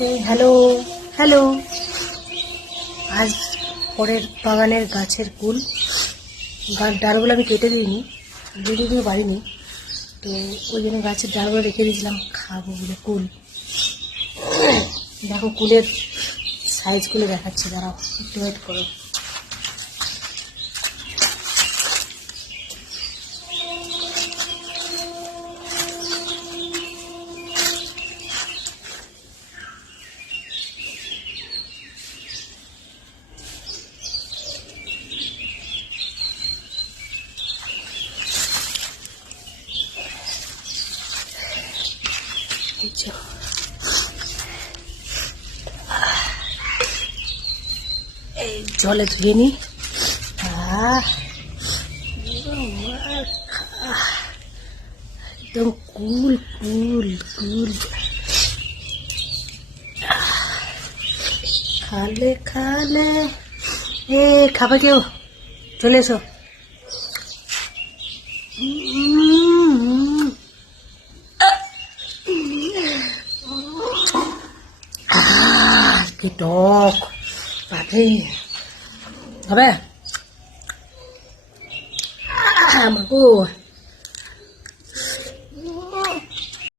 Hello hello. আজ পরের বাগানের গাছের কুল ডালগুলো আমি কেটে দিইনি, বেরিয়ে দিয়ে বাড়িনি, তো ওই জন্য গাছের ডালগুলো রেখে দিয়েছিলাম খাবো বলে। কুল দেখো, কুলের সাইজগুলো দেখাচ্ছি, দাঁড়াও একটু ওয়েট করো। এই জলে ধুয়ে নি। একদম কুল কুল কুল। খালে খালে এ খাবে কেউ? চলে এসো। কি টক পাখি হবে মাগো।